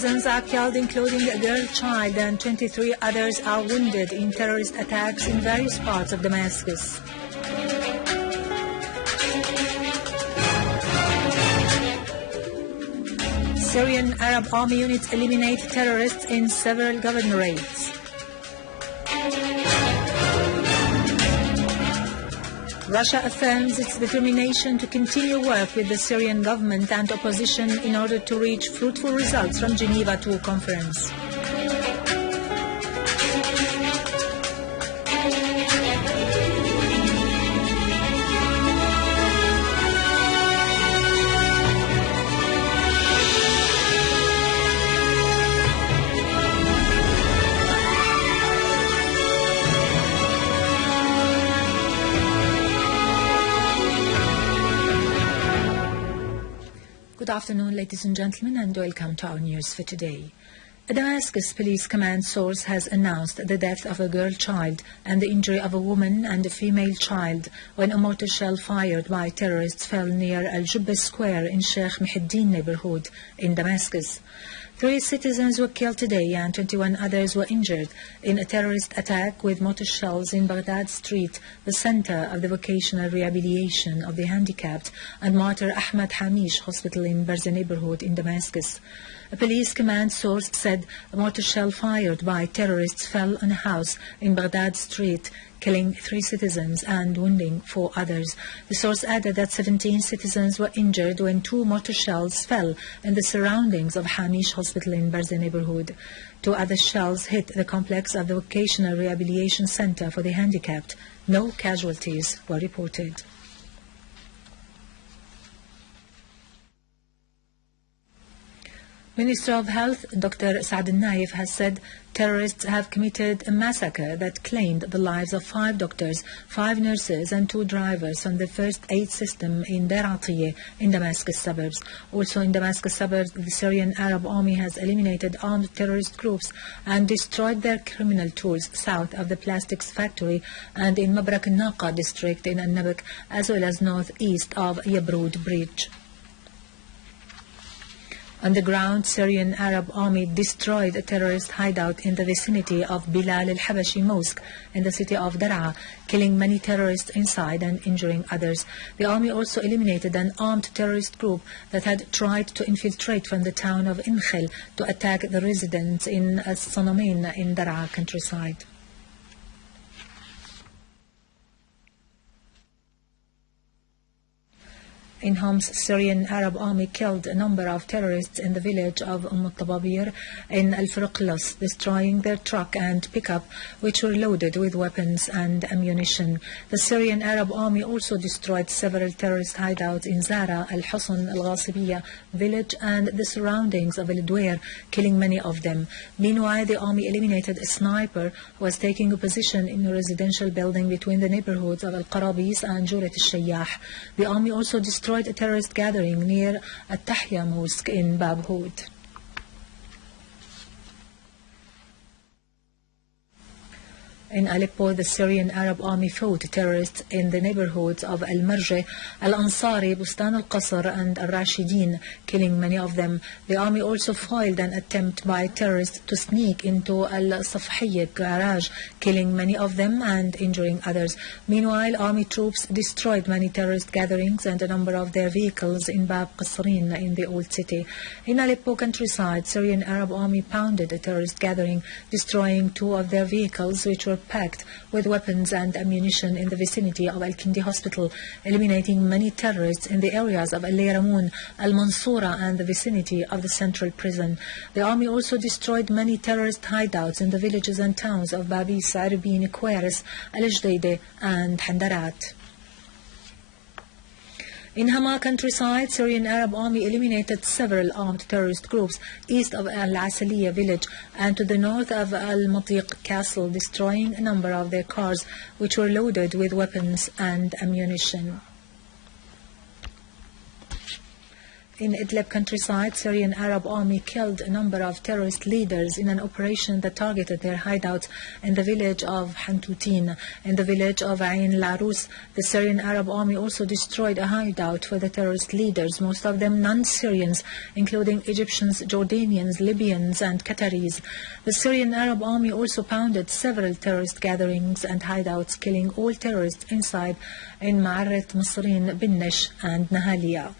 citizens are killed, including a girl child, and 23 others are wounded in terrorist attacks in various parts of Damascus. Syrian Arab Army units eliminate terrorists in several governorates. Russia affirms its determination to continue work with the Syrian government and opposition in order to reach fruitful results from Geneva II conference. Good afternoon, ladies and gentlemen, and welcome to our news for today. A Damascus police command source has announced the death of a girl child and the injury of a woman and a female child when a mortar shell fired by terrorists fell near Al-Jubba Square in Sheikh Muhyiddin neighborhood in Damascus. 3 citizens were killed today and 21 others were injured in a terrorist attack with mortar shells in Baghdad Street, the center of the vocational rehabilitation of the handicapped and Martyr Ahmad Hamish Hospital in Barza neighborhood in Damascus. A police command source said a mortar shell fired by terrorists fell on a house in Baghdad Street, killing 3 citizens and wounding 4 others. The source added that 17 citizens were injured when 2 mortar shells fell in the surroundings of Hamish Hospital in Barza neighborhood. 2 other shells hit the complex of the Vocational Rehabilitation Center for the Handicapped. No casualties were reported. Minister of Health Dr. Saad al-Naif has said terrorists have committed a massacre that claimed the lives of 5 doctors, 5 nurses and 2 drivers from the first aid system in Deir Attiyeh in Damascus suburbs. Also in Damascus suburbs, the Syrian Arab Army has eliminated armed terrorist groups and destroyed their criminal tools south of the plastics factory and in Mabrak al-Naqa district in Al-Nabak, as well as northeast of Yabrud Bridge. On the ground, Syrian Arab Army destroyed a terrorist hideout in the vicinity of Bilal al-Habashi Mosque in the city of Daraa, killing many terrorists inside and injuring others. The army also eliminated an armed terrorist group that had tried to infiltrate from the town of Int'l to attack the residents in Sanomin in Daraa countryside. In Homs, Syrian Arab Army killed a number of terrorists in the village of al-Tababir in Al-Furuqlos, destroying their truck and pickup, which were loaded with weapons and ammunition. The Syrian Arab Army also destroyed several terrorist hideouts in Zara, Al-Husn, Al-Ghasibiyya village and the surroundings of Al-Deir, killing many of them. Meanwhile, the army eliminated a sniper who was taking a position in a residential building between the neighborhoods of Al-Qarabis and Jurat al-Shayyah. The army also destroyed a terrorist gathering near Attiyeh Mosque in Bab Houd. In Aleppo, the Syrian Arab Army fought terrorists in the neighborhoods of Al-Marj, Al-Ansari, Bustan al-Qasr and Al-Rashidin, killing many of them. The army also foiled an attempt by terrorists to sneak into Al-Safhiyya garage, killing many of them and injuring others. Meanwhile, army troops destroyed many terrorist gatherings and a number of their vehicles in Bab Qasrin in the old city. In Aleppo countryside, Syrian Arab Army pounded a terrorist gathering, destroying 2 of their vehicles, which were packed with weapons and ammunition in the vicinity of Al-Kindi Hospital, eliminating many terrorists in the areas of Al-Yaramoun, Al-Mansoura and the vicinity of the central prison. The army also destroyed many terrorist hideouts in the villages and towns of Babis, Arabin, Queres, Al-Jdeide and Handarat. In Hama countryside, Syrian Arab Army eliminated several armed terrorist groups east of Al-Asaliya village and to the north of Al-Matiq castle, destroying a number of their cars which were loaded with weapons and ammunition. In Idlib countryside, Syrian Arab army killed a number of terrorist leaders in an operation that targeted their hideouts in the village of Hantutin. In the village of Ain Larus, the Syrian Arab army also destroyed a hideout for the terrorist leaders, most of them non-Syrians, including Egyptians, Jordanians, Libyans and Qataris. The Syrian Arab army also pounded several terrorist gatherings and hideouts, killing all terrorists inside in Ma'arrat, Masrin, Binnish and Nahaliya.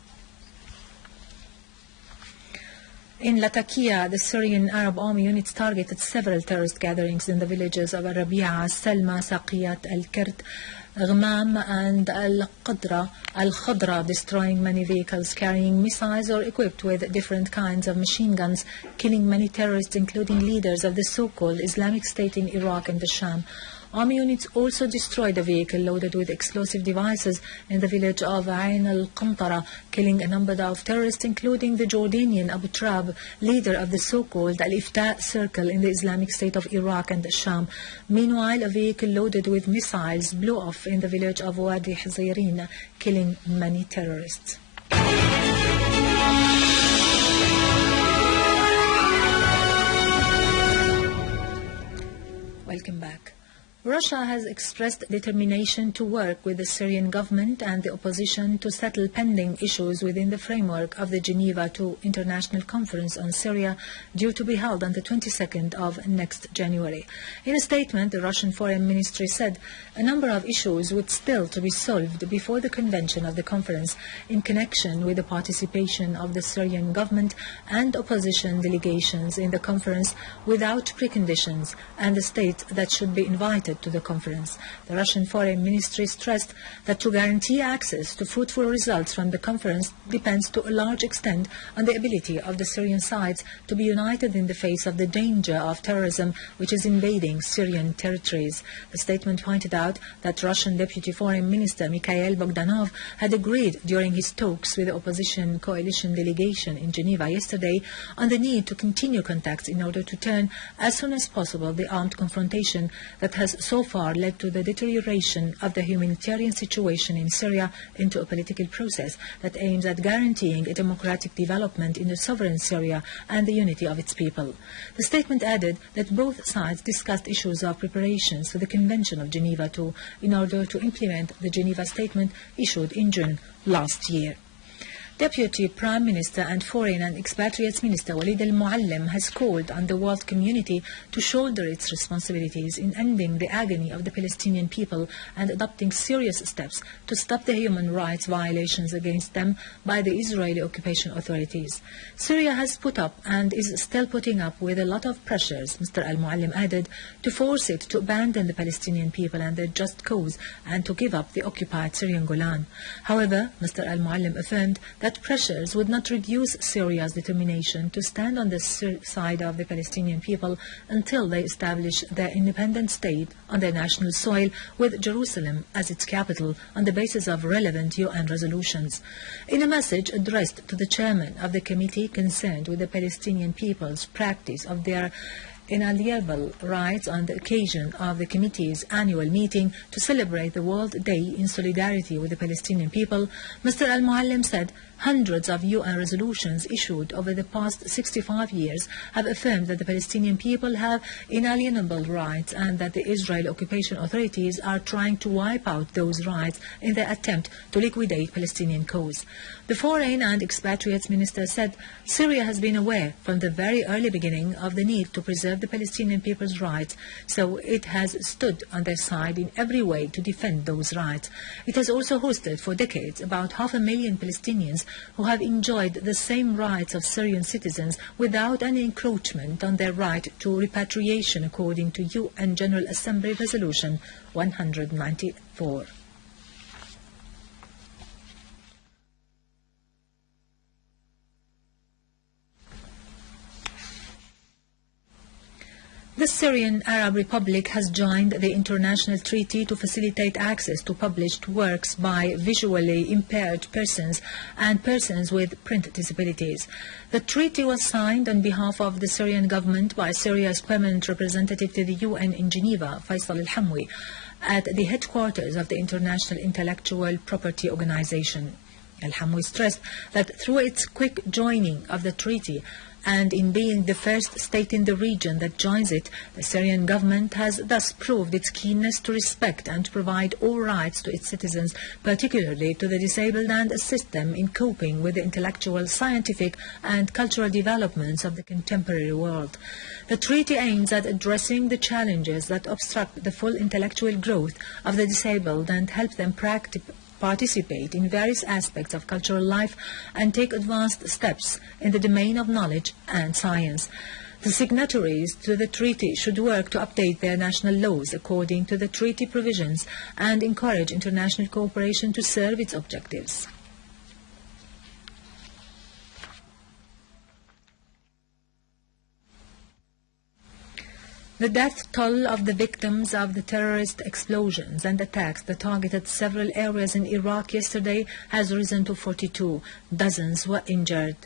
In Latakia, the Syrian Arab army units targeted several terrorist gatherings in the villages of Al-Rabi'a, Salma, Saqiyat, Al-Kirt, Ghmam and Al-Khadra, destroying many vehicles carrying missiles or equipped with different kinds of machine guns, killing many terrorists, including leaders of the so-called Islamic State in Iraq and the Sham. Army units also destroyed a vehicle loaded with explosive devices in the village of Ain al-Qantara, killing a number of terrorists, including the Jordanian Abu Trab, leader of the so-called Al-Ifta Circle in the Islamic State of Iraq and the Sham. Meanwhile, a vehicle loaded with missiles blew off in the village of Wadi Hizairin, killing many terrorists. Welcome back. Russia has expressed determination to work with the Syrian government and the opposition to settle pending issues within the framework of the Geneva II International Conference on Syria, due to be held on the 22nd of next January. In a statement, the Russian Foreign Ministry said a number of issues would still to be solved before the convention of the conference in connection with the participation of the Syrian government and opposition delegations in the conference without preconditions, and the state that should be invited to the conference. The Russian Foreign Ministry stressed that to guarantee access to fruitful results from the conference depends to a large extent on the ability of the Syrian sides to be united in the face of the danger of terrorism which is invading Syrian territories. The statement pointed out that Russian Deputy Foreign Minister Mikhail Bogdanov had agreed during his talks with the opposition coalition delegation in Geneva yesterday on the need to continue contacts in order to turn as soon as possible the armed confrontation that has so far led to the deterioration of the humanitarian situation in Syria into a political process that aims at guaranteeing a democratic development in a sovereign Syria and the unity of its people. The statement added that both sides discussed issues of preparations for the Convention of Geneva II in order to implement the Geneva Statement issued in June last year. Deputy Prime Minister and Foreign and Expatriates Minister Walid al-Moallem has called on the world community to shoulder its responsibilities in ending the agony of the Palestinian people and adopting serious steps to stop the human rights violations against them by the Israeli occupation authorities. Syria has put up and is still putting up with a lot of pressures, Mr. al-Moallem added, to force it to abandon the Palestinian people and their just cause and to give up the occupied Syrian Golan. However, Mr. al-Moallem affirmed that pressures would not reduce Syria's determination to stand on the side of the Palestinian people until they establish their independent state on their national soil with Jerusalem as its capital on the basis of relevant UN resolutions. In a message addressed to the chairman of the committee concerned with the Palestinian people's practice of their inalienable rights on the occasion of the committee's annual meeting to celebrate the World Day in solidarity with the Palestinian people, Mr. al-Moallem said hundreds of UN resolutions issued over the past 65 years have affirmed that the Palestinian people have inalienable rights and that the Israeli occupation authorities are trying to wipe out those rights in their attempt to liquidate Palestinian cause. The Foreign and Expatriates Minister said Syria has been aware from the very early beginning of the need to preserve the Palestinian people's rights, so it has stood on their side in every way to defend those rights. It has also hosted for decades about 500,000 Palestinians who have enjoyed the same rights of Syrian citizens without any encroachment on their right to repatriation according to UN General Assembly Resolution 194. The Syrian Arab Republic has joined the international treaty to facilitate access to published works by visually impaired persons and persons with print disabilities. The treaty was signed on behalf of the Syrian government by Syria's permanent representative to the UN in Geneva, Faisal al-Hamwi, at the headquarters of the International Intellectual Property Organization. Al-Hamwi stressed that through its quick joining of the treaty and in being the first state in the region that joins it, the Syrian government has thus proved its keenness to respect and provide all rights to its citizens, particularly to the disabled, and assist them in coping with the intellectual, scientific and cultural developments of the contemporary world. The treaty aims at addressing the challenges that obstruct the full intellectual growth of the disabled and help them participate in various aspects of cultural life and take advanced steps in the domain of knowledge and science. The signatories to the treaty should work to update their national laws according to the treaty provisions and encourage international cooperation to serve its objectives. The death toll of the victims of the terrorist explosions and attacks that targeted several areas in Iraq yesterday has risen to 42. Dozens were injured.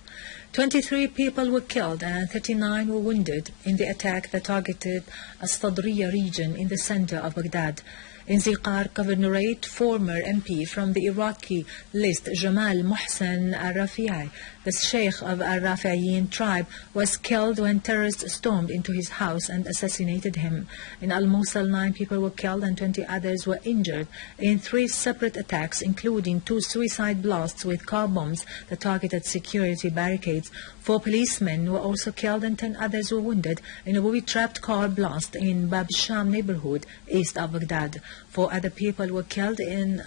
23 people were killed and 39 were wounded in the attack that targeted As-Sadriya region in the center of Baghdad. In Ziqar Governorate, former MP from the Iraqi list Jamal Mohsen al-Rafi'i, the Sheikh of al-Rafi'iyin tribe, was killed when terrorists stormed into his house and assassinated him. In Al-Mosul, 9 people were killed and 20 others were injured in 3 separate attacks, including 2 suicide blasts with car bombs that targeted security barricades. 4 policemen were also killed and 10 others were wounded in a booby-trapped car blast in Bab Sham neighborhood east of Baghdad. 4 other people were killed in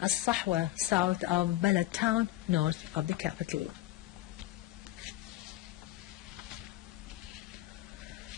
As-Sahwa, south of Balad town, north of the capital.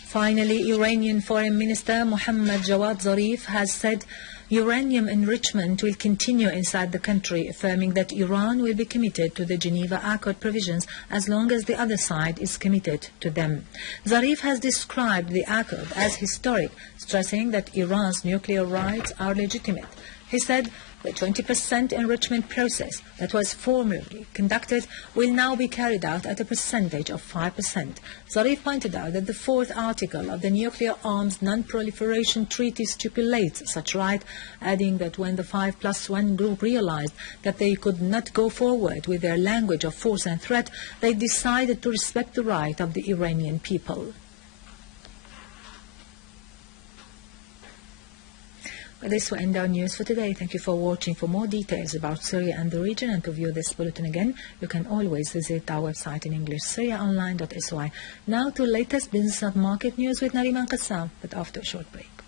Finally, Iranian Foreign Minister Mohammad Jawad Zarif has said uranium enrichment will continue inside the country, affirming that Iran will be committed to the Geneva Accord provisions as long as the other side is committed to them. Zarif has described the accord as historic, stressing that Iran's nuclear rights are legitimate. He said the 20% enrichment process that was formerly conducted will now be carried out at a percentage of 5%. Zarif pointed out that the 4th article of the Nuclear Arms Non-Proliferation Treaty stipulates such right, adding that when the 5+1 group realized that they could not go forward with their language of force and threat, they decided to respect the right of the Iranian people. With this, we end our news for today. Thank you for watching. For more details about Syria and the region and to view this bulletin again, you can always visit our website in English, syriaonline.sy. Now to latest business and market news with Nariman Qassam, but after a short break.